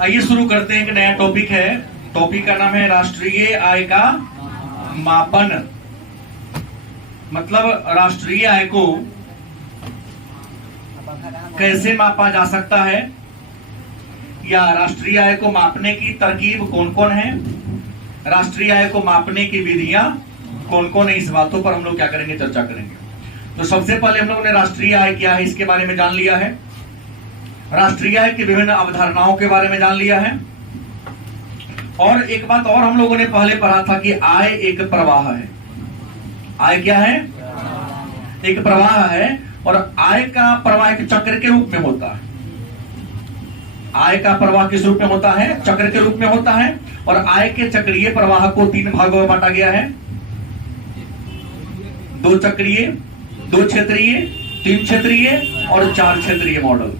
आइए शुरू करते हैं। एक नया टॉपिक है। टॉपिक का नाम है राष्ट्रीय आय का मापन। मतलब राष्ट्रीय आय को कैसे मापा जा सकता है, या राष्ट्रीय आय को मापने की तरकीब कौन कौन है, राष्ट्रीय आय को मापने की विधियां कौन कौन है, इस बातों पर हम लोग क्या करेंगे, चर्चा करेंगे। तो सबसे पहले हम लोगों ने राष्ट्रीय आय क्या है इसके बारे में जान लिया है। राष्ट्रीय आय की विभिन्न अवधारणाओं के बारे में जान लिया है। और एक बात और हम लोगों ने पहले पढ़ा था कि आय एक प्रवाह है। आय क्या है? एक प्रवाह है। और आय का प्रवाह एक चक्र के रूप में होता है। आय का प्रवाह किस रूप में होता है? चक्र के रूप में होता है। और आय के चक्रीय प्रवाह को 3 भागों में बांटा गया है। 2 चक्रीय, 2 क्षेत्रीय, 3 क्षेत्रीय और 4 क्षेत्रीय मॉडल।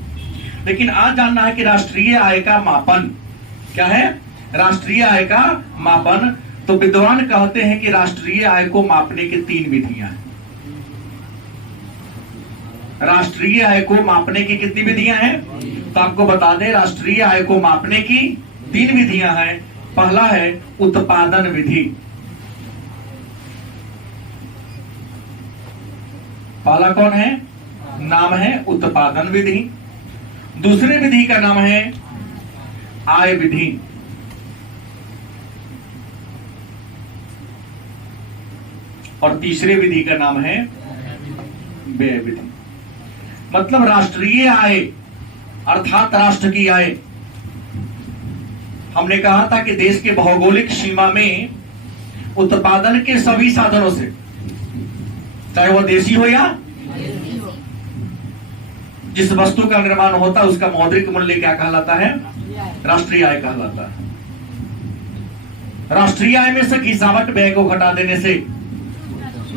लेकिन आज जानना है कि राष्ट्रीय आय का मापन क्या है। राष्ट्रीय आय का मापन, तो विद्वान कहते हैं कि राष्ट्रीय आय को मापने की 3 विधियां हैं। राष्ट्रीय आय को मापने की कितनी विधियां हैं? तो आपको बता दें, राष्ट्रीय आय को मापने की 3 विधियां हैं। पहला है उत्पादन विधि। पहला कौन है? नाम है उत्पादन विधि। दूसरे विधि का नाम है आय विधि। और तीसरे विधि का नाम है व्यय विधि। मतलब राष्ट्रीय आय अर्थात राष्ट्र की आय। हमने कहा था कि देश के भौगोलिक सीमा में उत्पादन के सभी साधनों से, चाहे वह देशी हो या जिस वस्तु का निर्माण होता है, उसका मौद्रिक मूल्य क्या कहलाता है? राष्ट्रीय आय कहलाता है। राष्ट्रीय आय में से गिरावट व्यय को घटा देने से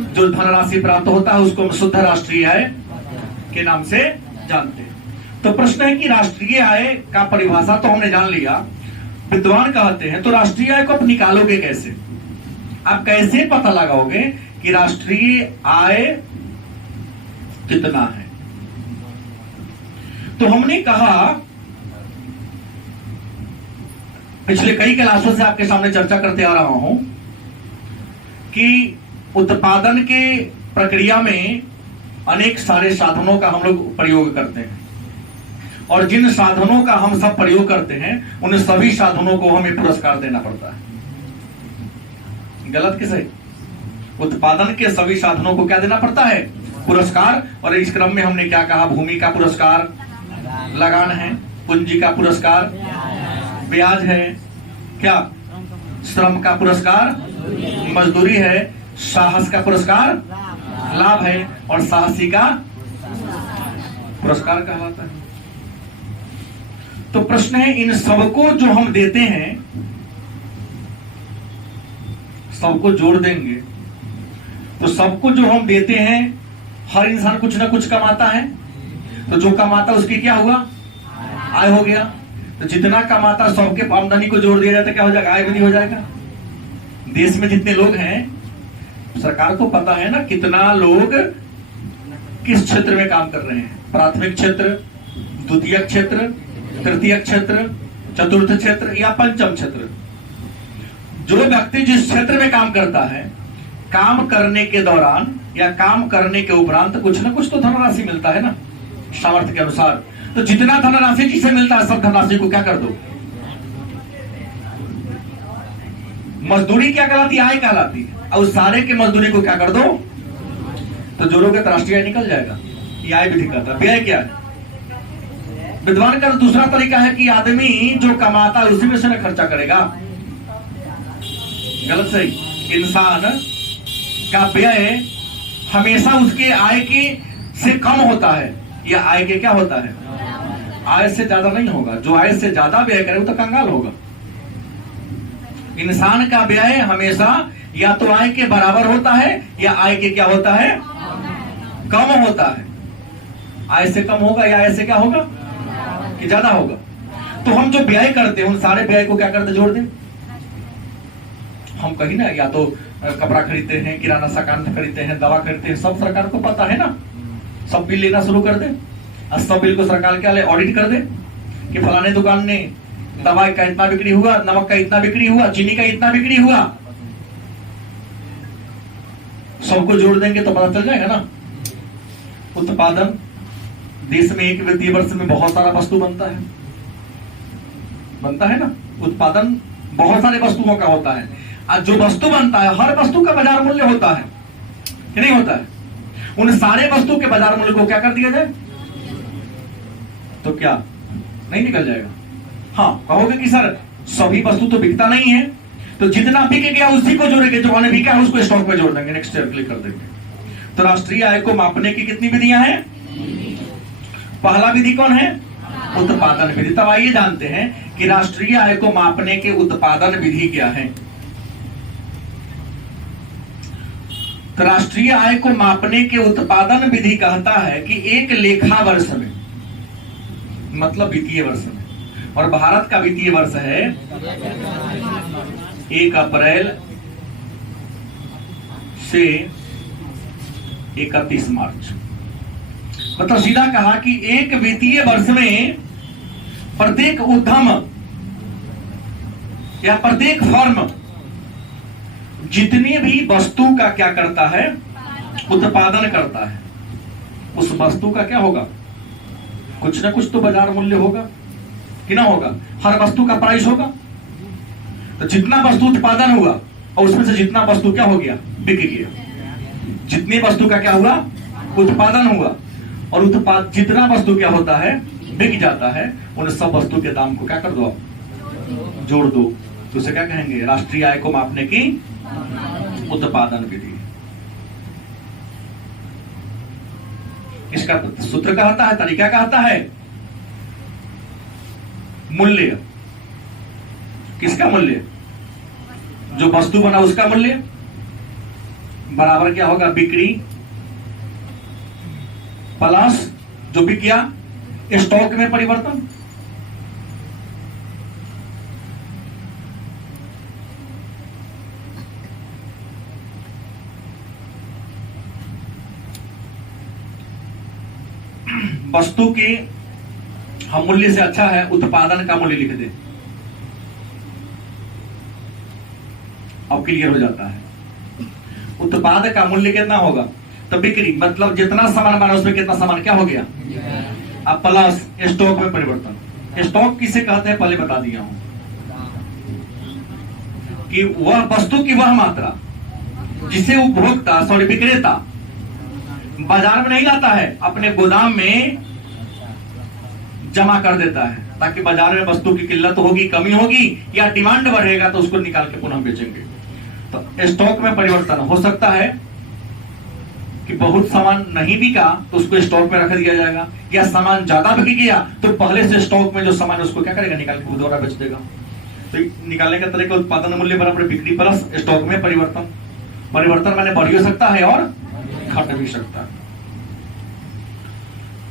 जो धनराशि प्राप्त होता है उसको हम शुद्ध राष्ट्रीय आय के नाम से जानते हैं। तो प्रश्न है कि राष्ट्रीय आय का परिभाषा तो हमने जान लिया। विद्वान कहते हैं तो राष्ट्रीय आय को आप निकालोगे कैसे? आप कैसे पता लगाओगे कि राष्ट्रीय आय कितना है? तो हमने कहा, पिछले कई क्लासों से आपके सामने चर्चा करते आ रहा हूं कि उत्पादन के प्रक्रिया में अनेक सारे साधनों का हम लोग प्रयोग करते हैं। और जिन साधनों का हम सब प्रयोग करते हैं उन सभी साधनों को हमें पुरस्कार देना पड़ता है। गलत कि सही? उत्पादन के सभी साधनों को क्या देना पड़ता है? पुरस्कार। और इस क्रम में हमने क्या कहा? भूमि का पुरस्कार लगान है, पूंजी का पुरस्कार ब्याज है, क्या श्रम का पुरस्कार मजदूरी है, साहस का पुरस्कार लाभ है, और साहसी का पुरस्कार कहलाता है। तो प्रश्न है, इन सबको जो हम देते हैं, सबको जोड़ देंगे तो सबको जो हम देते हैं, हर इंसान कुछ ना कुछ कमाता है। तो जो कमाता उसकी क्या हुआ? आय हो गया। तो जितना कमाता सबके आमदनी को जोड़ दिया जाता क्या हो जाएगा? आय विधि हो जाएगा। देश में जितने लोग हैं, सरकार को पता है ना कितना लोग किस क्षेत्र में काम कर रहे हैं। प्राथमिक क्षेत्र, द्वितीय क्षेत्र, तृतीय क्षेत्र, चतुर्थ क्षेत्र या पंचम क्षेत्र। जो व्यक्ति जिस क्षेत्र में काम करता है, काम करने के दौरान या काम करने के उपरांत कुछ ना कुछ तो धनराशि मिलता है ना, सामर्थ्य के अनुसार। तो जितना धनराशि जिसे मिलता है, सब धनराशि को क्या कर दो? मजदूरी क्या कहलाती है? आय कहलाती है। और सारे के मजदूरी को क्या कर दो? तो जोड़ोगे तो राष्ट्रीय आय निकल जाएगा। ये आय विधि कहता है। व्यय क्या है? विद्वान का दूसरा तरीका है कि आदमी जो कमाता है उसी में से ना खर्चा करेगा। गलत सही? इंसान का व्यय हमेशा उसके आय के से कम होता है, या आय के क्या होता है? आय से ज्यादा नहीं होगा। जो आय से ज्यादा व्यय करे वो तो कंगाल होगा। इंसान का व्यय हमेशा या तो आय के बराबर होता है या आय के क्या होता है? कम होता है। आय से कम होगा या आय से क्या होगा? कि ज्यादा होगा। तो हम जो व्यय करते हैं उन सारे व्यय को क्या करते? जोड़ दें। हम कहीं ना या तो कपड़ा खरीदते हैं, किराना सामान खरीदते हैं, दवा खरीदते हैं, सब सरकार को पता है ना। सब बिल लेना शुरू कर दे और सब बिल को सरकार क्या ले? ऑडिट कर दे कि फलाने दुकान ने दवाई का इतना बिक्री हुआ, नमक का इतना बिक्री हुआ, चीनी का इतना बिक्री हुआ। सबको जोड़ देंगे तो पता चल जाएगा ना। उत्पादन, देश में एक वित्तीय वर्ष में बहुत सारा वस्तु बनता है ना। उत्पादन बहुत सारे वस्तुओं का होता है, और जो वस्तु बनता है हर वस्तु का बाजार मूल्य होता है कि नहीं होता है। उन सारे वस्तु के बाजार मूल्य को क्या कर दिया जाए तो क्या नहीं निकल जाएगा। हाँ, कहोगे कि सर सभी वस्तु तो बिकता नहीं है, तो जितना बिक गया उसी को जोड़ेंगे, जो हमने बिका है उसको स्टॉक में जोड़ देंगे, नेक्स्ट क्लिक कर देंगे। तो राष्ट्रीय आय को मापने की कितनी विधियां हैं? पहला विधि कौन है? उत्पादन विधि। तब आइए जानते हैं कि राष्ट्रीय आय को मापने के उत्पादन विधि क्या है। तो राष्ट्रीय आय को मापने के उत्पादन विधि कहता है कि एक लेखा वर्ष में, मतलब वित्तीय वर्ष में, और भारत का वित्तीय वर्ष है 1 अप्रैल से 31 मार्च। मतलब सीधा कहा कि एक वित्तीय वर्ष में प्रत्येक उद्यम या प्रत्येक फर्म जितनी भी वस्तु का क्या करता है, उत्पादन करता है, उस वस्तु का क्या होगा, कुछ ना कुछ तो बाजार मूल्य होगा कि ना होगा। हर वस्तु का प्राइस होगा। तो जितना वस्तु उत्पादन हुआ और उसमें से जितना वस्तु क्या हो गया, बिक गया। जितनी वस्तु का क्या हुआ, उत्पादन हुआ, और उत्पाद जितना वस्तु क्या होता है, बिक जाता है, उन सब वस्तु के दाम को क्या कर दो आप, जोड़ दो। तो उसे क्या कहेंगे? राष्ट्रीय आय को मापने की उत्पादन विधि। इसका सूत्र कहता है, तरीका कहता है मूल्य। किसका मूल्य? जो वस्तु बना उसका मूल्य बराबर क्या होगा, बिक्री प्लस जो बिक गया स्टॉक में परिवर्तन। वस्तु के हम मूल्य से अच्छा है उत्पादन का मूल्य लिख दे, अब क्लियर हो जाता है। उत्पाद का मूल्य कितना होगा, तो बिक्री मतलब जितना सामान बना उसमें कितना सामान क्या हो गया, अब प्लस स्टॉक में परिवर्तन। स्टॉक किसे कहते हैं पहले बता दिया हूं, कि वह वस्तु की वह मात्रा जिसे उपभोक्ता विक्रेता बाजार में नहीं लाता है, अपने गोदाम में जमा कर देता है, ताकि बाजार में वस्तु की किल्लत होगी, कमी होगी, या डिमांड बढ़ेगा तो उसको निकाल के पुनः बेचेंगे। तो स्टॉक में परिवर्तन हो सकता है कि बहुत सामान नहीं बिका तो उसको स्टॉक में रख दिया जाएगा, या सामान ज्यादा बिक गया तो पहले से स्टॉक में जो सामान है उसको क्या करेगा, निकाल के दोबारा बेच देगा। तो निकालने का तरीका उत्पादन मूल्य बराबर बिक्री प्लस स्टॉक में परिवर्तन। परिवर्तन माने बढ़ भी सकता है और घट भी सकता है।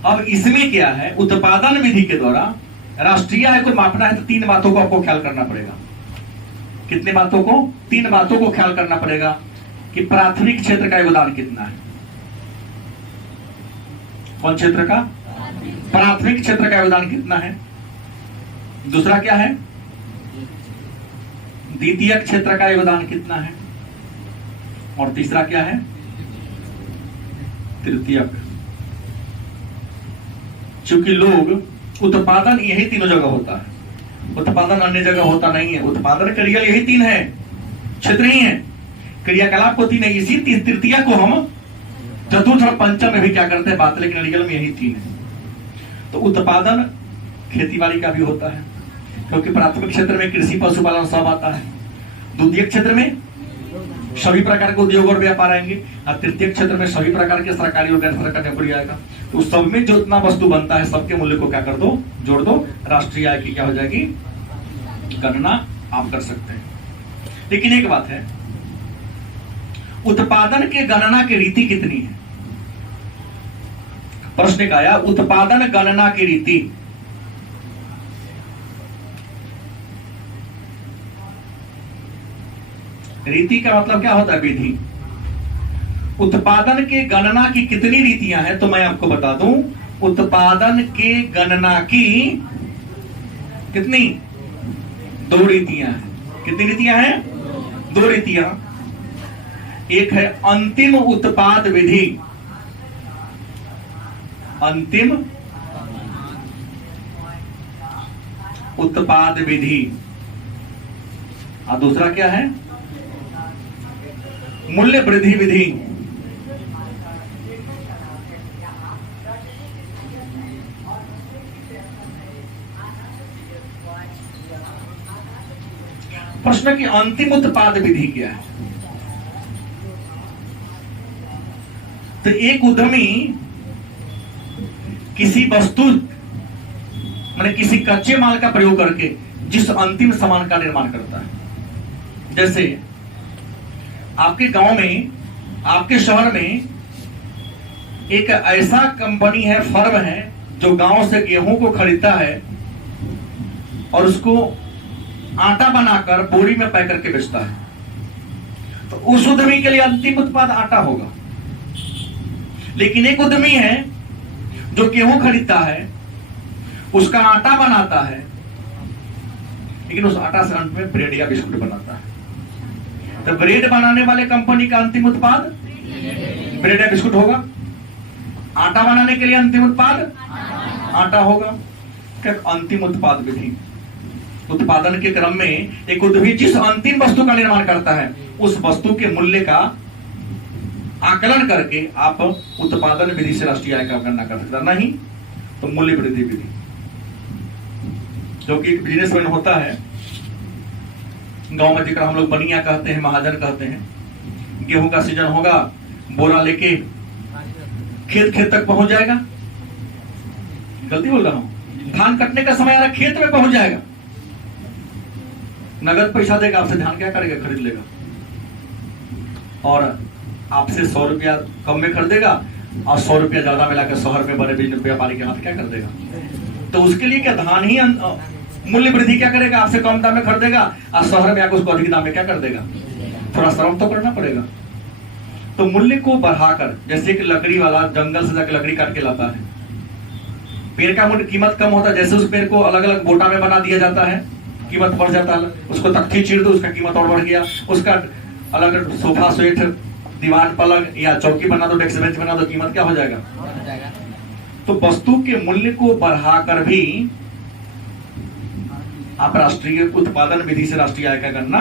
अब इसमें क्या है, उत्पादन विधि के द्वारा राष्ट्रीय आय को मापना है तो 3 बातों को आपको ख्याल करना पड़ेगा। कितने बातों को? 3 बातों को ख्याल करना पड़ेगा कि प्राथमिक क्षेत्र का योगदान कितना है। कौन क्षेत्र का? प्राथमिक क्षेत्र का योगदान कितना है। दूसरा क्या है, द्वितीयक क्षेत्र का योगदान कितना है, और तीसरा क्या है, तृतीयक। क्योंकि लोग उत्पादन यही तीनों जगह होता है, उत्पादन अन्य जगह होता नहीं है। उत्पादन का रियल यही 3 है, क्षेत्र ही है, क्रियाकलाप को 3 है। इसी तृतीय को हम चतुर्थ और पंचम में भी क्या करते हैं बात, लेकिन रियल में यही 3 है। तो उत्पादन खेतीबाड़ी का भी होता है, क्योंकि प्राथमिक क्षेत्र में कृषि पशुपालन सब आता है, द्वितीय क्षेत्र में सभी प्रकार के उद्योग और व्यापार आएंगे, और तृतीय क्षेत्र में सभी प्रकार के सरकारी और गैर सरकारी नौकरी आएगा। तो सब में जो इतना वस्तु बनता है सबके मूल्य को क्या कर दो, जोड़ दो, राष्ट्रीय आय की क्या हो जाएगी, गणना आप कर सकते हैं। लेकिन एक बात है, उत्पादन के गणना की रीति कितनी है। प्रश्न का आया उत्पादन गणना की रीति। रीति का मतलब क्या होता है, विधि। उत्पादन के गणना की कितनी रीतियां हैं, तो मैं आपको बता दूं, उत्पादन के गणना की कितनी दो रीतियां हैं। कितनी रीतियां हैं? दो रीतियां। एक है अंतिम उत्पाद विधि, अंतिम उत्पाद विधि, और दूसरा क्या है? मूल्य वृद्धि विधि। प्रश्न की अंतिम उत्पाद विधि क्या है? तो एक उद्यमी किसी वस्तु माने किसी कच्चे माल का प्रयोग करके जिस अंतिम सामान का निर्माण करता है, जैसे आपके गांव में, आपके शहर में एक ऐसा कंपनी है, फर्म है, जो गांव से गेहूं को खरीदता है और उसको आटा बनाकर बोरी में पैक करके बेचता है। तो उस उद्यमी के लिए अंतिम उत्पाद आटा होगा। लेकिन एक उद्यमी है जो गेहूं खरीदता है, उसका आटा बनाता है, लेकिन उस आटा से अंत में ब्रेड या बिस्कुट बनाता है। तो ब्रेड बनाने वाले कंपनी का अंतिम उत्पाद ब्रेड या बिस्कुट होगा। आटा बनाने के लिए अंतिम उत्पाद आटा होगा। क्या अंतिम उत्पाद विधि? उत्पादन के क्रम में एक उद्यमी जिस अंतिम वस्तु का निर्माण करता है, उस वस्तु के मूल्य का आकलन करके आप उत्पादन विधि से राष्ट्रीय आय का गणना कर सकते। नहीं तो मूल्य वृद्धि विधि, जो कि एक बिजनेसमैन होता है गांव में, जिक्र हम लोग बनिया कहते हैं, महाजन कहते हैं। गेहूं का सीजन होगा, बोरा लेके खेत तक पहुंच जाएगा। गलती बोल रहा हूं? धान कटने का समय आ रहा, खेत में पहुंच जाएगा, नगद पैसा देगा आपसे, धान क्या करेगा? खरीद लेगा। और आपसे 100 रुपया कम में खरीदेगा और 100 रुपया ज्यादा मिलाकर शहर में बड़े बिजनेस व्यापारी के हाथ क्या कर देगा? तो उसके लिए क्या धान ही मूल्य वृद्धि क्या करेगा? आपसे कम दाम में खरीदेगा और शहर में आकर उसको अधिक दाम में क्या कर देगा? थोड़ा श्रम तो करना पड़ेगा। तो मूल्य को बढ़ाकर, जैसे कि लकड़ी वाला जंगल से जाकर लकड़ी काट के लाता है, पेड़ का कीमत कम होता है, जैसे उस पेड़ को अलग अलग बोटा में बना दिया जाता है, कीमत बढ़ जाता है। उसको तख्ती चीर दो, उसका कीमत और बढ़ गया। उसका अलग सोफा सेट, दीवार पलंग या चौकी बना दो, डेस्क बेंच बना दो, कीमत क्या हो जाएगा? तो वस्तु के मूल्य को बढ़ाकर भी आप राष्ट्रीय उत्पादन विधि से राष्ट्रीय आय का गणना।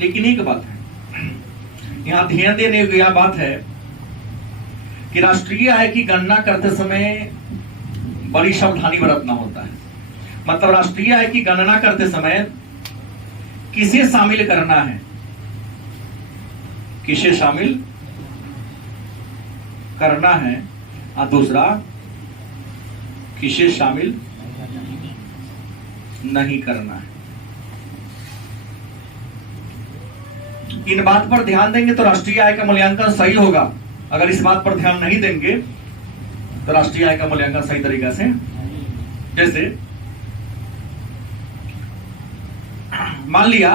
लेकिन एक बात है, यहां ध्यान देने की यह बात है कि राष्ट्रीय आय की गणना करते समय बड़ी सावधानी बरतना होता है। मतलब राष्ट्रीय आय की गणना करते समय किसे शामिल करना है, किसे शामिल करना है, और दूसरा किसे शामिल नहीं करना है। इन बात पर ध्यान देंगे तो राष्ट्रीय आय का मूल्यांकन सही होगा। अगर इस बात पर ध्यान नहीं देंगे तो राष्ट्रीय आय का मूल्यांकन सही तरीका से, जैसे मान लिया,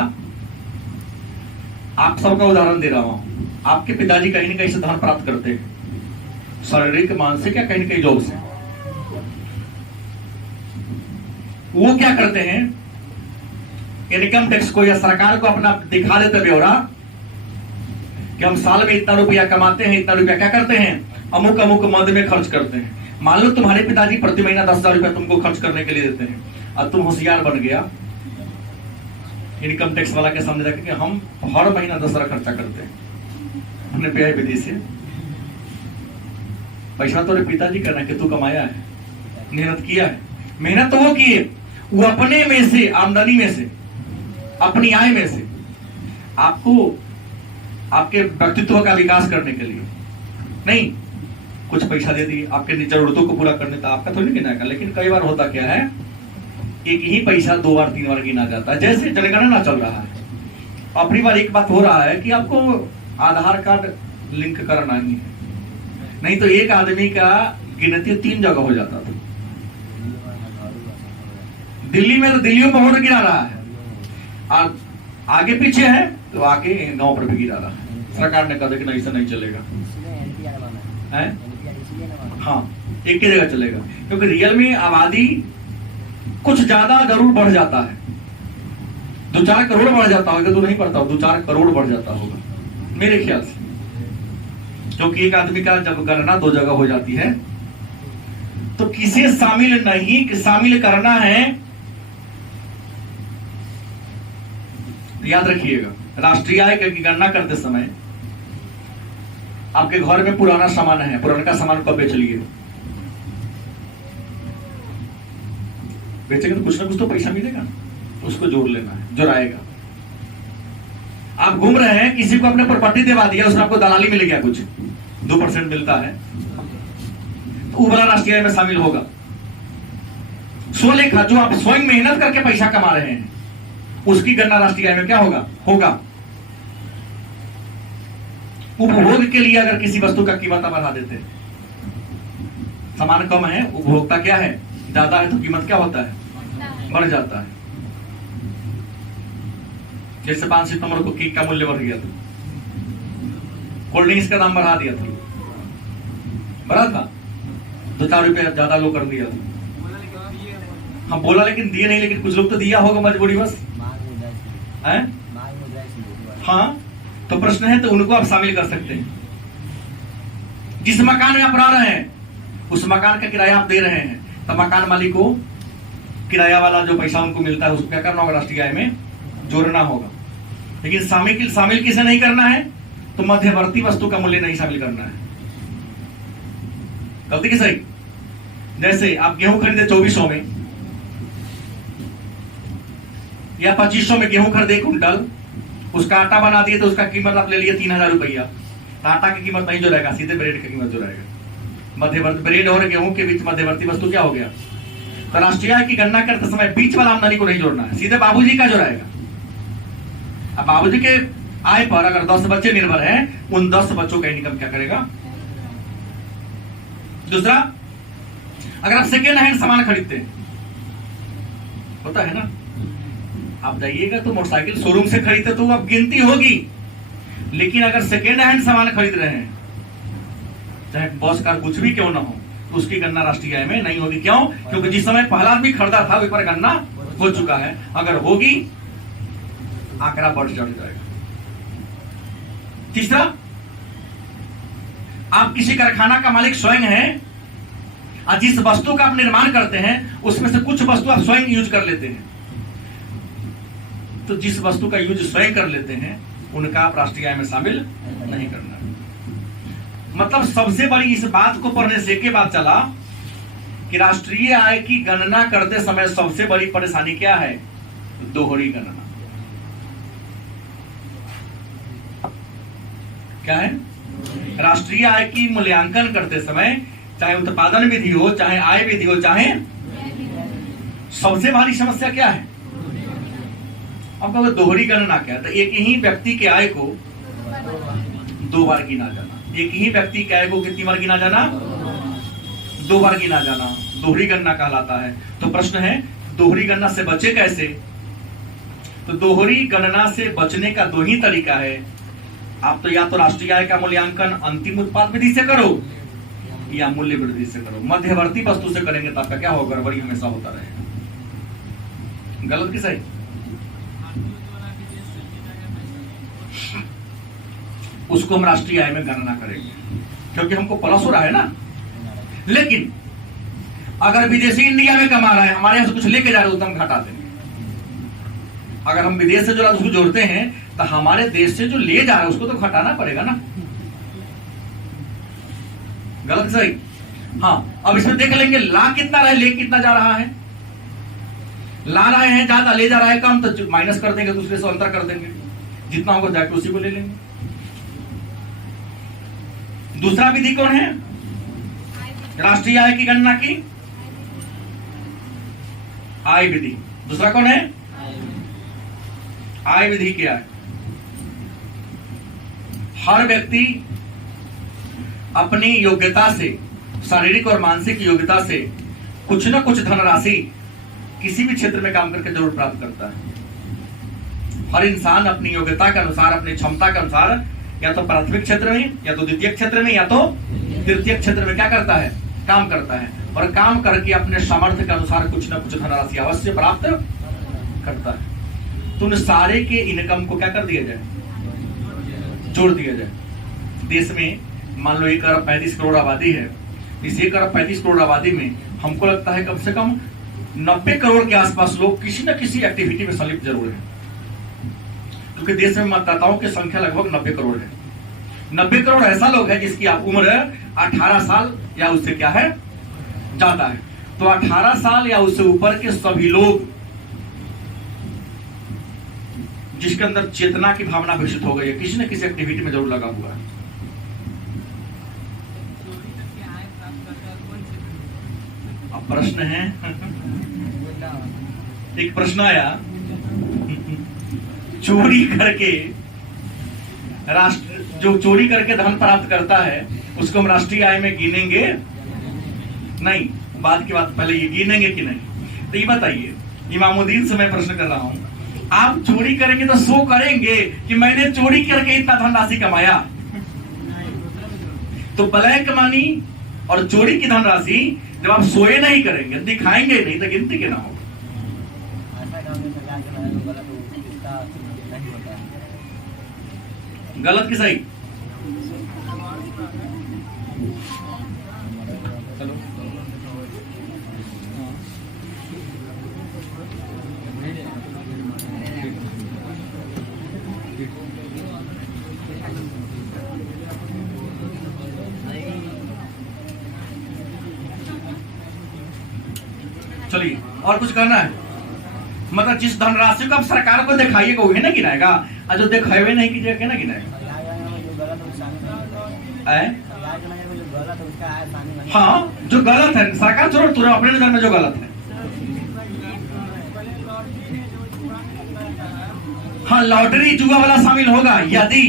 आप सबका उदाहरण दे रहा हूं, आपके पिताजी कहीं न कहीं से धन प्राप्त करते हैं, शारीरिक, मानसिक या कहीं न कहीं जॉब से। वो क्या करते हैं, इनकम टैक्स को या सरकार को अपना दिखा देते ब्यौरा कि हम साल में इतना रुपया कमाते हैं, इतना रुपया क्या करते हैं, अमुक अमुक मद में खर्च करते हैं। मान लो तुम्हारे पिताजी प्रति महीना 10,000 रुपया तुमको खर्च करने के लिए देते हैं, और तुम होशियार बन गया, इनकम टैक्स वाला के सामने जाकर कि हम हर महीना 10,000 खर्चा करते हैं अपने व्यय विधि से। पैसा तो पिताजी का ना कि तू कमाया है, मेहनत किया है। मेहनत तो वो किए, वो अपने में से, आमदनी में से, अपनी आय में से आपको आपके व्यक्तित्व का विकास करने के लिए नहीं कुछ पैसा दे दिए, आपके जरूरतों को पूरा करने, तो आपका थोड़ी गिना का। लेकिन कई बार होता क्या है, एक ही पैसा 2 बार 3 बार गिना जाता है। जैसे जनगणना चल रहा है, अपनी बार एक बात हो रहा है कि आपको आधार कार्ड लिंक करना ही है, नहीं तो एक आदमी का गिनती 3 जगह हो जाता था। दिल्ली में तो दिल्लियों पर वोट गिरा रहा है, और आगे पीछे है तो आगे गांव पर भी गिरा रहा है। सरकार ने कहा कि नहीं, ऐसा नहीं चलेगा है? हाँ, एक ही जगह चलेगा, क्योंकि रियल में आबादी कुछ ज्यादा जरूर बढ़ जाता है, 2-4 करोड़ बढ़ जाता होगा, तो नहीं पड़ता, 2-4 करोड़ बढ़ जाता होगा मेरे ख्याल से, क्योंकि एक आदमी का जब गणना 2 जगह हो जाती है, तो किसे शामिल करना है, याद रखिएगा। राष्ट्रीय आय की गणना करते समय आपके घर में पुराना सामान है, पुराना सामान को बेच लिए, बेचेंगे तो कुछ ना कुछ तो पैसा मिलेगा, उसको जोड़ लेना है, जोड़ाएगा। आप घूम रहे हैं, किसी को अपने प्रॉपर्टी दिवा दिया, उसने आपको दलाली मिल गया, कुछ 2% मिलता है, तो वो बड़ा राष्ट्रीय आय में शामिल होगा। स्वलेखा, जो आप स्वयं मेहनत करके पैसा कमा रहे हैं, उसकी गणना राष्ट्रीय आय में क्या होगा। उपभोग के लिए अगर किसी वस्तु का कीमत बढ़ा देते, सामान कम है, उपभोक्ता क्या है, ज्यादा है, तो कीमत क्या होता है, बढ़ जाता है। जैसे 5 सितंबर को केक का मूल्य बढ़ गया था, कोल्ड ड्रिंक्स का दाम बढ़ा दिया था, बढ़ा था, 2-4 रुपए ज्यादा लो कर दिया था। हाँ बोला, लेकिन दिए नहीं, लेकिन कुछ लोग तो दिया होगा मजबूरी बस है। हाँ, तो प्रश्न है, तो उनको आप शामिल कर सकते हैं। जिस मकान में आप रह रहे हैं, उस मकान का किराया आप दे रहे हैं, तो मकान मालिक को किराया वाला जो पैसा उनको मिलता है, उसको क्या करना होगा, राष्ट्रीय आय में जोड़ना होगा। लेकिन शामिल किसे नहीं करना है, तो मध्यवर्ती वस्तु का मूल्य नहीं शामिल करना है। गलती की सही। जैसे आप गेहूं खरीदे 2400 में या 2500 में गेहूं खरीदे कुंटल, उसका आटा बना दिए, तो उसका कीमत आप ले लिए 3000 रुपया, आटा की कीमत नहीं जोड़ेगा, सीधे ब्रेड की कीमत जोड़ेगा। मध्यवर्ती ब्रेड और गेहूं के बीच मध्यवर्ती वस्तु क्या हो गया। तो राष्ट्रीय आय की गणना करते समय बीच वाला आमदनी को नहीं जोड़ना है, सीधे बाबूजी का जोड़ाएगा। अब बाबूजी के आय पर अगर 10 बच्चे निर्भर हैं, उन 10 बच्चों का इनकम क्या करेगा। दूसरा, अगर आप सेकेंड हैंड सामान खरीदते हैं, होता है ना, आप जाइएगा तो मोटरसाइकिल शोरूम से खरीदते तो अब गिनती होगी, लेकिन अगर सेकेंड हैंड सामान खरीद रहे हैं, चाहे बस कार कुछ भी क्यों ना हो, तो उसकी गणना राष्ट्रीय आय में नहीं होगी। क्यों? क्योंकि जिस समय पहला आदमी खरीदा था, एक बार गणना हो चुका है। अगर होगी, आंकड़ा बढ़ चढ़ जाएगा। तीसरा, आप किसी कारखाना का मालिक स्वयं हैं, और जिस वस्तु का आप निर्माण करते हैं, उसमें से कुछ वस्तु आप स्वयं यूज कर लेते हैं, तो जिस वस्तु का यूज स्वयं कर लेते हैं, उनका आप राष्ट्रीय आय में शामिल नहीं करना। मतलब सबसे बड़ी इस बात को पढ़ने से के बाद चला कि राष्ट्रीय आय की गणना करते समय सबसे बड़ी परेशानी क्या है, दोहरी गणना। क्या है? राष्ट्रीय आय की मूल्यांकन करते समय, चाहे उत्पादन विधि हो, चाहे आय विधि हो, चाहे सबसे बड़ी समस्या क्या है। अब कहोगे दोहरी गणना क्या है, तो एक ही व्यक्ति के आय को 2 बार गिना जाना। एक ही व्यक्ति के आय को कितनी बार गिना जाना, 2 बार गिना जाना, दोहरी गणना कहलाता है। तो प्रश्न है, दोहरी गणना से बचे कैसे। तो दोहरी गणना से बचने का 2 ही तरीका है। आप तो या तो राष्ट्रीय आय का मूल्यांकन अंतिम उत्पाद विधि से करो, या मूल्य वृद्धि से करो। मध्यवर्ती वस्तु से करेंगे तो आपका क्या होगा, गड़बड़ी हमेशा होता रहेगा। गलत की सही। उसको हम राष्ट्रीय आय में गणना करेंगे, क्योंकि हमको प्लस हो रहा है ना। लेकिन अगर विदेशी इंडिया में कमा रहा है, हमारे यहां से कुछ लेके जा रहे हो, तो हम घटा देंगे। अगर हम विदेश से जो उसको जोड़ते हैं, तो हमारे देश से जो ले जा रहा है उसको तो घटाना पड़ेगा ना। गलत सही। हाँ, अब इसमें देख लेंगे ला कितना रहा है, ले कितना जा रहा है। ला रहे हैं ज्यादा, ले जा रहा है कम, तो माइनस कर देंगे, दूसरे से अंतर कर देंगे, जितना होगा जाके उसी को ले लेंगे। दूसरा विधि कौन है, राष्ट्रीय आय की गणना की आय विधि। दूसरा कौन है, आय विधि क्या है। हर व्यक्ति अपनी योग्यता से, शारीरिक और मानसिक योग्यता से कुछ न कुछ धनराशि किसी भी क्षेत्र में काम करके जरूर प्राप्त करता है। हर इंसान अपनी योग्यता के अनुसार, अपनी क्षमता के अनुसार, या तो प्राथमिक क्षेत्र में, या तो द्वितीय क्षेत्र में, या तो तृतीय क्षेत्र में क्या करता है, काम करता है। और काम करके अपने सामर्थ्य के अनुसार कुछ न कुछ धनराशि अवश्य प्राप्त करता है। तो उन सारे के इनकम को क्या कर दिया जाए, जोड़ दिया जाए। देश में मान लो 1,35,00,000,000 आबादी है। इस 1,35,00,000,000 आबादी में हमको लगता है कम से कम 90 करोड़ के आसपास लोग किसी न किसी एक्टिविटी में संलिप्त जरूर है, क्योंकि देश में मतदाताओं की संख्या लगभग 90 करोड़ है। 90 करोड़ ऐसा लोग है जिसकी आप उम्र 18 साल या उससे क्या है ज्यादा है। तो 18 साल या उससे ऊपर के सभी लोग जिसके अंदर चेतना की भावना विकसित हो गई है, किसी न किसी एक्टिविटी में जरूर लगा हुआ है। अब प्रश्न है, एक प्रश्न आया, चोरी करके जो चोरी करके धन प्राप्त करता है उसको हम राष्ट्रीय आय में गिनेंगे नहीं, बात की बात पहले ये गिनेंगे कि नहीं। तो ये बताइए, इमामुद्दीन से मैं प्रश्न कर रहा हूं, आप चोरी करेंगे तो शो करेंगे कि मैंने चोरी करके इतना धनराशि कमाया। तो ब्लैक मनी और चोरी की धनराशि जब आप सोए नहीं करेंगे, दिखाएंगे नहीं, तो गिनती के ना हो। गलत कि सही? चलिए, और कुछ करना है? मतलब जिस धनराशि को आप सरकार को दिखाइएगा वही ना गिनाएगा, और जो दिखाए नहीं कीजिएगा ना गिनाएगा। हाँ, जो गलत है सरकार छोड़ो, तुरंत अपने नजर में जो गलत है। हाँ, लॉटरी जुआ वाला शामिल होगा यदि,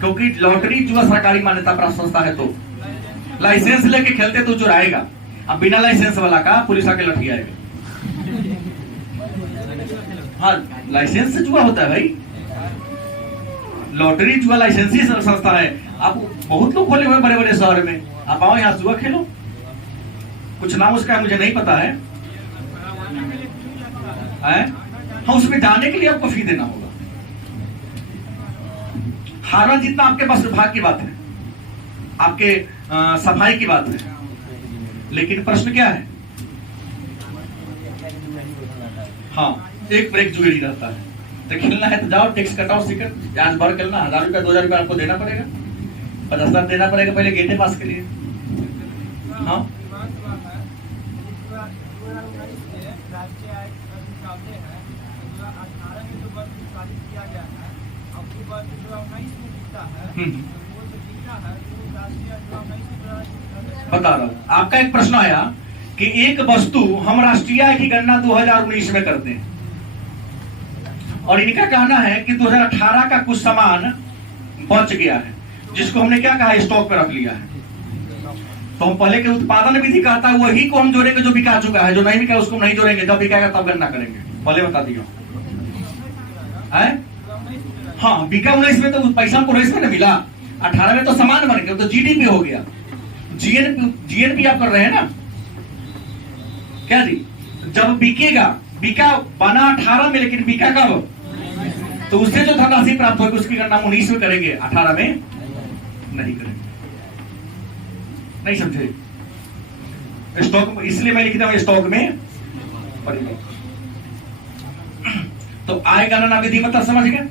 क्योंकि लॉटरी जुआ सरकारी मान्यता प्राप्त संस्था है, तो लाइसेंस लेके खेलते तो चुराएगा। अब बिना लाइसेंस वाला का पुलिस आके लठी आएगा। हाँ, लाइसेंस से जुआ होता है भाई, लॉटरी जुआ लाइसेंसी संस्था है। आप बहुत लोग खोले हुए बड़े बड़े शहर में, आप आओ यहाँ जुआ खेलो। कुछ नाम उसका मुझे नहीं पता है। हाँ, उसमें जाने के लिए आपको फी देना होगा। हारना जीतना आपके पास विभाग की बात है, आपके सफाई की बात है, लेकिन प्रश्न क्या है? हाँ, एक ब्रेक जुएरी रहता है। तो खेलना है तो जाओ, टैक्स कटाओ, सिकर आज भर खेलना, 1000 रुपया 2000 रुपया आपको देना पड़ेगा, 50,000 देना पड़ेगा पहले गेटे पास के लिए। हाँ, बता रहा हूं। आपका एक प्रश्न आया कि एक वस्तु हम राष्ट्रीय आय की गणना 2019 में करते हैं, और इनका कहना है कि 2018 का कुछ सामान बच गया है, जिसको हमने क्या कहा, स्टॉक पे रख लिया है। तो हम पहले के उत्पादन विधि कहता है वही को हम जोड़ेंगे जो बिका चुका है, जो नहीं बिका उसको नहीं जोड़ेंगे, जब बिकाएगा तब गणना करेंगे। पहले बता दिया है। हाँ, बिका 19 में तो पैसा हमको 19 में ना मिला, 18 में तो सामान बन गया, तो जीडीपी हो गया। जीएनपी आप कर रहे हैं ना क्या जी? जब बिकेगा, बिका बना 18 में लेकिन बिका कब? तो उससे जो धनराशि प्राप्त होगी उसकी गणना 19 में करेंगे, 18 में नहीं करेंगे। नहीं समझे? स्टॉक, इसलिए मैं लिखता हूं स्टॉक में परिवर्तन। तो आय गणना विधि मतलब समझ गए?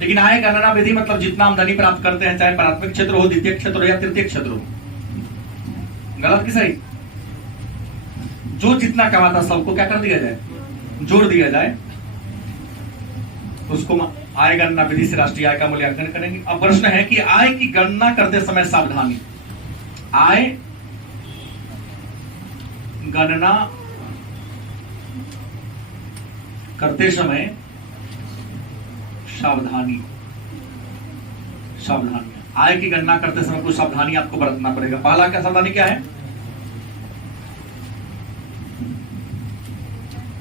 लेकिन आय गणना विधि मतलब जितना आमदनी प्राप्त करते हैं, चाहे प्राथमिक क्षेत्र हो, द्वितीय क्षेत्र हो या तृतीय क्षेत्र हो। गलत कि सही? जो जितना कमाता सबको क्या कर दिया जाए, जोड़ दिया जाए, उसको आय गणना विधि से राष्ट्रीय आय का मूल्यांकन करेंगे। अब प्रश्न है कि आय की गणना करते समय सावधानी। आय गणना करते समय सावधानी, सावधानी। आय की गणना करते समय कुछ सावधानी आपको बरतना पड़ेगा। पहला क्या सावधानी क्या है?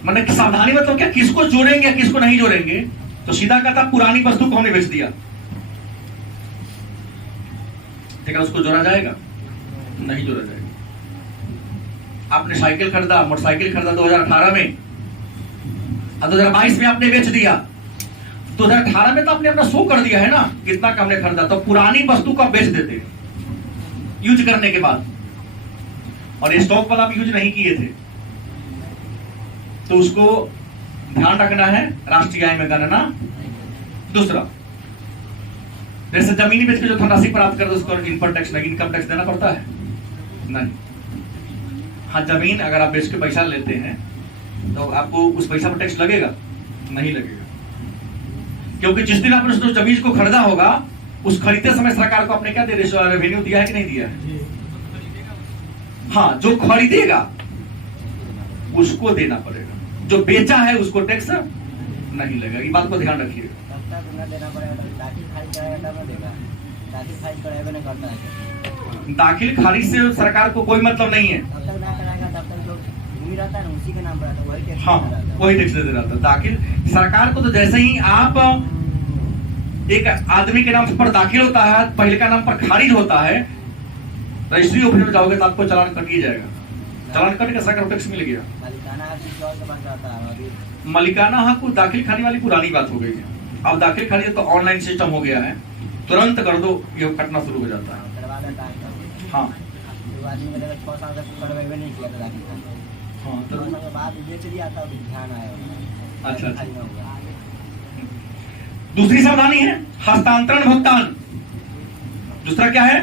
मतलब सावधानी मतलब क्या, किसको जोड़ेंगे या किसको नहीं जोड़ेंगे? तो सीधा कहता पुरानी वस्तु को हमने बेच दिया, ठीक है, उसको जोड़ा जाएगा? नहीं जोड़ा जाएगा। आपने साइकिल खरीदा, मोटरसाइकिल खरीदा 2018 में, 2022 में आपने बेच दिया, 2018 में तो आपने अपना शो कर दिया है ना कितना का हमने खरीदा, तो पुरानी वस्तु को आप बेच देते यूज करने के बाद, और स्टॉक वाला आप यूज नहीं किए थे, तो उसको ध्यान रखना है, राष्ट्रीय आय में गणना। दूसरा, जैसे जमीनी बेच के जो धनराशि प्राप्त करते उसको इनकम टैक्स नहीं, इनकम टैक्स देना पड़ता है नहीं। हाँ, जमीन अगर आप बेच के पैसा लेते हैं तो आपको उस पैसा पर टैक्स लगेगा? नहीं लगेगा, क्योंकि जिस दिन आपने उस जमीन को खरीदा होगा उस खरीदते समय सरकार को आपने क्या दे रेवेन्यू दिया है कि नहीं दिया है? हाँ, जो खरीदेगा उसको देना पड़ेगा, जो बेचा है उसको टैक्स नहीं लगेगा। ये बात को ध्यान रखिए। दाखिल खारिज से सरकार को कोई मतलब नहीं है। हाँ, वही टैक्स दे रहा था। दाखिल सरकार को तो जैसे ही आप एक आदमी के नाम पर दाखिल होता है, पहले का नाम पर खारिज होता है, रजिस्ट्री ऑफिस में जाओगे तो आपको चालान कट ही जाएगा। चालान कट के सरकार को टैक्स मिल गया। मलिकाना हक दाखिल खाने वाली पुरानी बात हो गई है। अब दाखिल खारिज तो ऑनलाइन सिस्टम हो गया है, तुरंत कर दो, ये कटना शुरू हो जाता है। हाँ, अच्छा अच्छा। दूसरी सावधानी है हस्तांतरण भुगतान। दूसरा क्या है?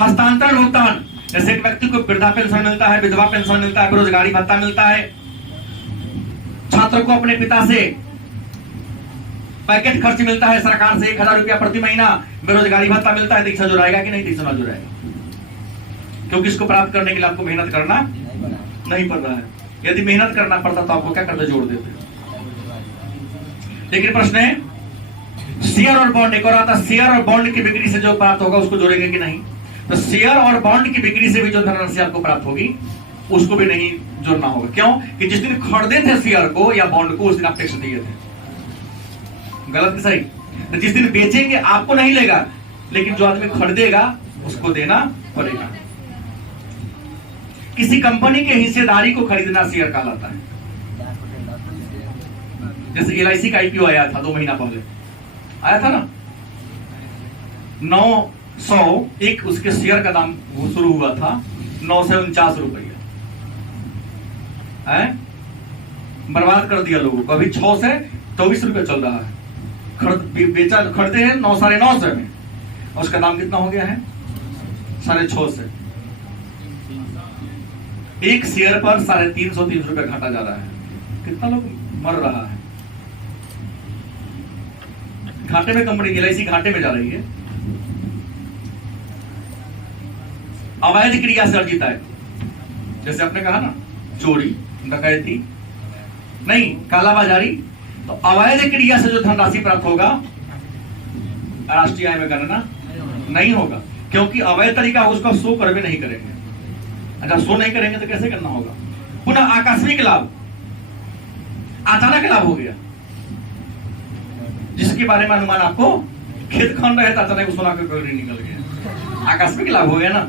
हस्तांतरण भुगतान। जैसे एक व्यक्ति को वृद्धा पेंशन मिलता है, विधवा पेंशन मिलता है, बेरोजगारी भत्ता मिलता है, छात्र को अपने पिता से पैकेट खर्च मिलता है सरकार से 1000 रुपया प्रति महीना, बेरोजगारी भत्ता मिलता है, तो जुड़ाएगा कि नहीं? तीसरा ना जुड़ाएगा, क्योंकि इसको प्राप्त करने के लिए आपको मेहनत करना नहीं पड़ रहा है। यदि मेहनत करना पड़ता तो आपको क्या करते? जोड़ देते। लेकिन प्रश्न है, शेयर और बॉन्ड, एक और आता है शेयर और बॉन्ड की बिक्री से जो प्राप्त होगा उसको जोड़ेंगे कि नहीं? तो शेयर और बॉन्ड की बिक्री से भी जो धनराशि आपको प्राप्त होगी उसको भी नहीं जोड़ना होगा। क्यों? कि जिस दिन खरीदे थे शेयर को या बॉन्ड को, उस दिन आप टैक्स दिए थे। गलत कि सही? तो जिस दिन बेचेंगे आपको नहीं लेगा, लेकिन जो आदमी खरीदेगा उसको देना पड़ेगा। किसी कंपनी के हिस्सेदारी को खरीदना शेयर कहलाता है। जैसे LIC का IPO आया था 2 महीना पहले, आया था ना, 901 उसके शेयर का दाम वो शुरू हुआ था, 949 रुपया। बर्बाद कर दिया लोगों को। अभी 6 से 24 रुपये चल रहा है। खरीदे हैं 9 साढ़े 9 में, और उसका दाम कितना हो गया है? 6.5 से। एक शेयर पर 350 रुपये घटा जा रहा है। कितना लोग मर रहा है घाटे में। कंपनी LIC घाटे में जा रही है। अवैध क्रिया से अर्जित आय, जैसे आपने कहा ना, चोरी, डकैती नहीं, कालाबाजारी, तो अवैध क्रिया से जो धनराशि प्राप्त होगा राष्ट्रीय आय में गणना नहीं होगा, क्योंकि अवैध तरीका उसका शो कर भी नहीं करेंगे। अगर शो नहीं करेंगे तो कैसे करना होगा? पुनः आकस्मिक लाभ, अचानक लाभ हो गया, जिसके बारे में अनुमान आपको खेत खन रहे थे, अचानक सोना का कोई निकल गया, आकस्मिक लाभ हो गया ना।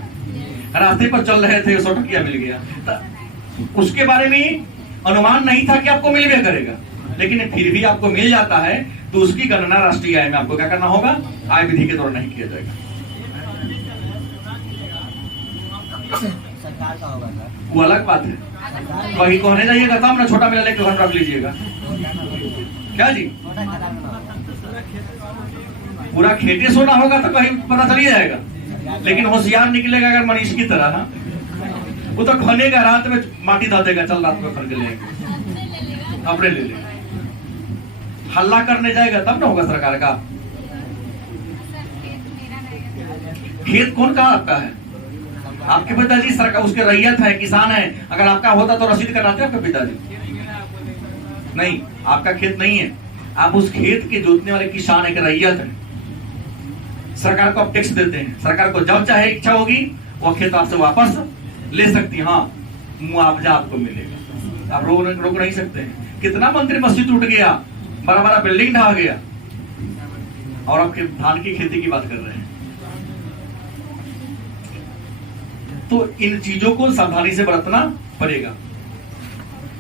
रास्ते पर चल रहे थे, 100 टकिया मिल गया, तो उसके बारे में अनुमान नहीं था कि आपको मिल भी करेगा, लेकिन फिर भी आपको मिल जाता है, तो उसकी गणना राष्ट्रीय आय में आपको क्या करना होगा? आय विधि के दौरान नहीं किया जाएगा। सरकार का होगा सर, वो अलग बात है। वही कहने जाइएगा तब ना, छोटा मेला लेकर घर रख लीजिएगा। क्या जी? पूरा खेते सोना होगा तो कहीं पता चल ही जाएगा, लेकिन होशियार निकलेगा अगर मनीष की तरह ना, वो तो खनेगा, रात में माटी धा देगा, चल रात में खन के लेंगे, अपने ले लेंगे। हल्ला करने जाएगा तब ना होगा सरकार का। खेत कौन का आपका है? आपके पिताजी सरकार, उसके रैयत है, किसान है। अगर आपका होता तो रसीद कराते आपके पिताजी? नहीं, आपका खेत नहीं है, आप उस खेत के जोतने वाले किसान है, रैयत है। सरकार को आप टैक्स देते हैं, सरकार को जब चाहे इच्छा होगी वो खेत आपसे वापस ले सकती है। हाँ, मुआवजा आपको मिलेगा, आप रोक नहीं सकते हैं। कितना मंदिर मस्जिद टूट गया, बड़ा बड़ा बिल्डिंग ढहा गया, और आपके धान की खेती की बात कर रहे हैं। तो इन चीजों को सावधानी से बरतना पड़ेगा।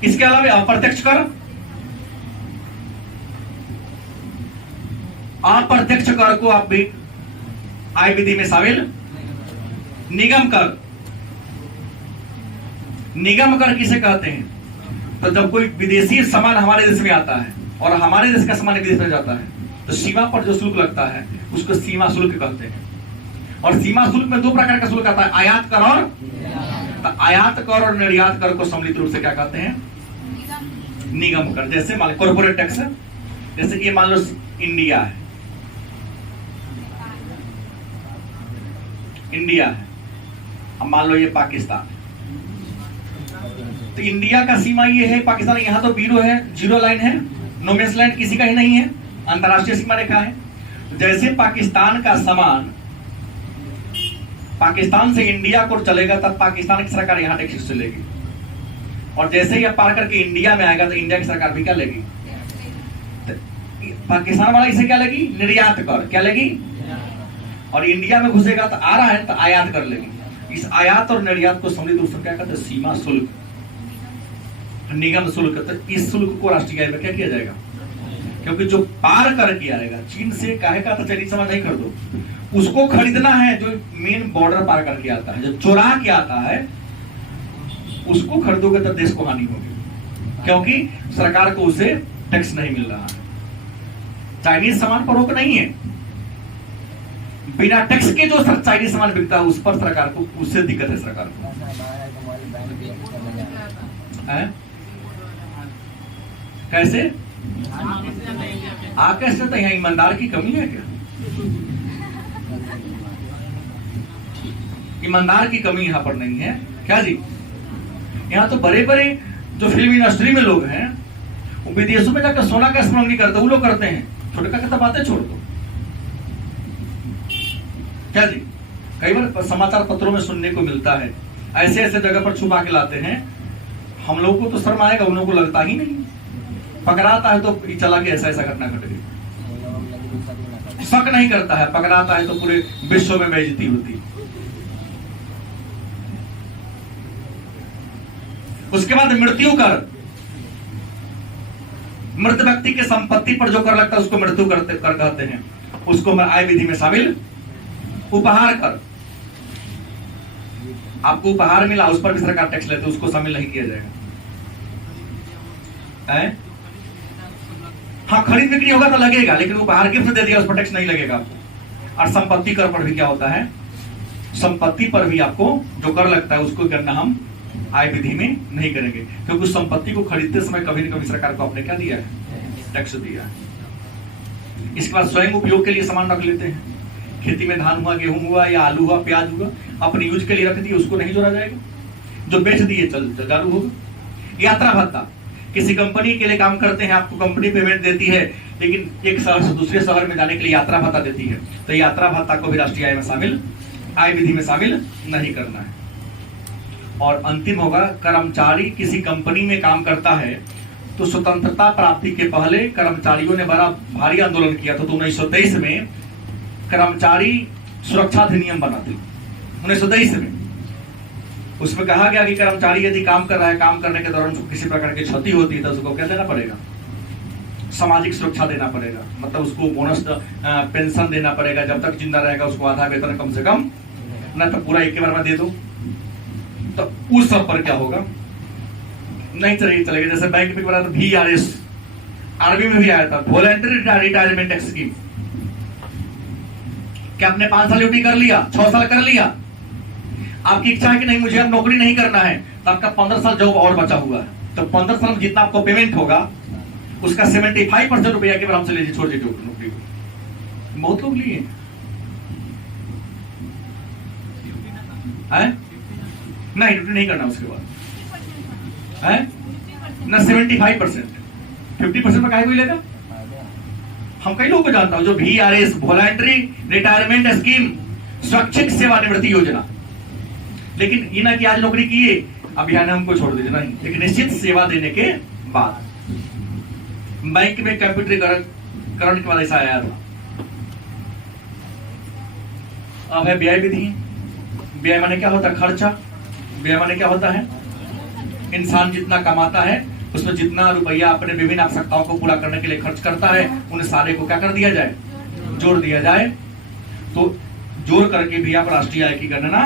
इसके अलावा अप्रत्यक्ष कर, अप्रत्यक्ष कर को आप भी आय विधि में शामिल। निगम कर, निगम कर किसे कहते हैं? तो जब कोई विदेशी सामान हमारे देश में आता है और हमारे देश का सामान विदेश में जाता है तो सीमा पर जो शुल्क लगता है उसको सीमा शुल्क कहते हैं। और सीमा शुल्क में दो प्रकार का शुल्क आता है, आयात कर और तो आयात कर और निर्यात कर को सम्मिलित रूप से क्या कहते हैं? निगम कर। जैसे मान लो कॉर्पोरेट टैक्स, जैसे ये मान लो इंडिया है, इंडिया है, अब मान लो ये पाकिस्तान, तो इंडिया का सीमा ये है, पाकिस्तान यहाँ तो जीरो है, जीरो लाइन है, नो मैंस लैंड किसी का ही नहीं है, अंतरराष्ट्रीय सीमा रेखा है। जैसे पाकिस्तान का सामान पाकिस्तान से इंडिया को चलेगा तब पाकिस्तान की सरकार यहाँ टैक्स लेगी, और जैसे ही पार करके इंडिया में आएगा तो इंडिया की सरकार भी क्या लेगी? तो पाकिस्तान वाला इसे क्या लेगी? निर्यात कर। क्या लेगी? और इंडिया में घुसेगा तो आ रहा है तो आयात कर लेगी। इस आयात और निर्यात को सम्मिलित रूप से क्या कहते हैं? सीमा शुल्क, निगम शुल्क। तो इस शुल्क को राष्ट्रीय आय में क्या किया जाएगा? क्योंकि जो पार करके आएगा चीन से, काहे का तो चलिए समझ नहीं कर दो, उसको खरीदना है जो मेन बॉर्डर पार करके आता है, जो चुरा के आता है उसको खरीदोगे तो देश को हानि होगी, क्योंकि सरकार को उसे टैक्स नहीं मिल रहा है। चाइनीज सामान पर रोक नहीं है, बिना टैक्स के जो चाइनीज सामान बिकता है उस पर सरकार को, उससे दिक्कत है सरकार को। कैसे आकर्षण? तो यहाँ ईमानदार की कमी है क्या? ईमानदार की कमी यहाँ पर नहीं है क्या जी? यहाँ तो बड़े बड़े जो फिल्म इंडस्ट्री में लोग हैं वो विदेशों में जाकर सोना का इस्तेमाल नहीं करते, वो लोग करते हैं। छोटे का बातें छोड़ दो क्या जी? कई बार समाचार पत्रों में सुनने को मिलता है, ऐसे ऐसे जगह पर छुपा के लाते हैं। हम लोग को तो शर्म आएगा, उन लोगों को लगता ही नहीं। पकड़ाता है तो चला के ऐसा ऐसा घटना घट गई, शक नहीं करता है। पकड़ाता है तो पूरे विश्व में बेइज्जती होती। उसके बाद मृत्यु कर, मृत व्यक्ति के संपत्ति पर जो कर लगता है उसको मृत्यु कर कहते हैं, उसको आय विधि में शामिल। उपहार कर, आपको उपहार मिला उस पर भी सरकार टैक्स लेते, उसको शामिल नहीं किया जाएगा। हाँ, खरीद बिक्री होगा तो लगेगा, लेकिन उपहार गिफ्ट दे दिया उस पर टैक्स नहीं लगेगा आपको। और संपत्ति कर पर भी क्या होता है? संपत्ति पर भी आपको जो कर लगता है उसको करना हम आय विधि में नहीं करेंगे, क्योंकि उस संपत्ति को खरीदते समय कभी न कभी सरकार को आपने क्या दिया है? टैक्स दिया है। इसके बाद स्वयं उपयोग के लिए सामान रख लेते हैं। खेती में धान हुआ, गेहूं हुआ या आलू हुआ, प्याज हुआ, अपने यूज के लिए रख दिए, उसको नहीं जोड़ा जाएगा। जो बेच दिए चल चालू होगा। यात्रा भत्ता, किसी कंपनी के लिए काम करते हैं, आपको कंपनी पेमेंट देती है, लेकिन एक शहर से दूसरे शहर में जाने के लिए यात्रा भत्ता देती है, तो यात्रा भत्ता को भी राष्ट्रीय आय में शामिल, आय विधि में शामिल नहीं करना है। और अंतिम होगा, कर्मचारी किसी कंपनी में काम करता है तो स्वतंत्रता प्राप्ति के पहले कर्मचारियों ने बड़ा भारी आंदोलन किया था। तो 1923 में कर्मचारी सुरक्षा अधिनियम बना था 1923 में। उसमें कहा गया कि कर्मचारी यदि काम कर रहा है, काम करने के दौरान किसी प्रकार की क्षति होती है तो उसको क्या देना पड़ेगा? सामाजिक सुरक्षा देना पड़ेगा, मतलब उसको बोनस पेंशन देना पड़ेगा। जब तक जिंदा रहेगा उसको आधा वेतन कम से कम, न तो पूरा एक बार में दे दो। तो उस सब पर क्या होगा? नहीं चलेगा। जैसे बैंक में बना था VRS, आरबी में भी आया था, वॉलंटरी रिटायरमेंट स्कीम। क्या आपने 5 साल ड्यूटी कर लिया, 6 साल कर लिया, आपकी इच्छा है कि नहीं मुझे अब नौकरी नहीं करना है, तो आपका 15 साल जॉब और बचा हुआ है, तो 15 साल में जितना आपको पेमेंट होगा उसका 75% रुपया के आराम से लीजिए, छोड़ दीजिए नौकरी को। बहुत लोग लिए हैं, नहीं ड्यूटी नहीं करना उसके बाद है ना। 75%, 50% में काहे कोई लेगा? हम कई लोगों को जानता हूं जो VRS, वॉलंटरी रिटायरमेंट स्कीम, स्वैच्छिक सेवानिवृत्ति योजना, लेकिन ये ना कि आज नौकरी किए अब यहाँ हमको छोड़ दीजिए, नहीं, लेकिन निश्चित सेवा देने के बाद। बैंक में कंप्यूटरीकरण के बाद ऐसा आया था। अब है व्यय विधि। व्यय माने क्या होता है? खर्चा। व्यय माने क्या होता है? इंसान जितना कमाता है उसमें जितना रुपया अपने विभिन्न आवश्यकताओं को पूरा करने के लिए खर्च करता है, उन सारे को क्या कर दिया जाए? जोड़ दिया जाए तो जोड़ करके भी आप राष्ट्रीय आय की गणना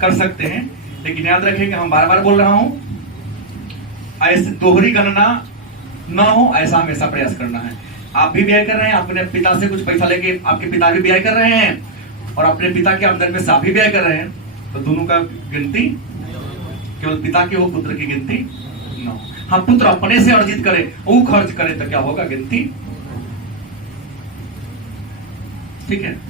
कर सकते हैं। लेकिन याद रखें कि हम बार बार बोल रहा हूं, ऐसे दोहरी गणना ना हो ऐसा हमेशा प्रयास करना है। आप भी व्यय कर रहे हैं, अपने पिता से कुछ पैसा लेके आपके पिता भी व्यय कर रहे हैं और अपने पिता के आमदनी में से आप भी व्यय कर रहे हैं, तो दोनों का गिनती केवल पिता की हो, पुत्र की गिनती ना हो। हाँ, पुत्र अपने से अर्जित करे, वो खर्च करे तो क्या होगा, गिनती। ठीक है।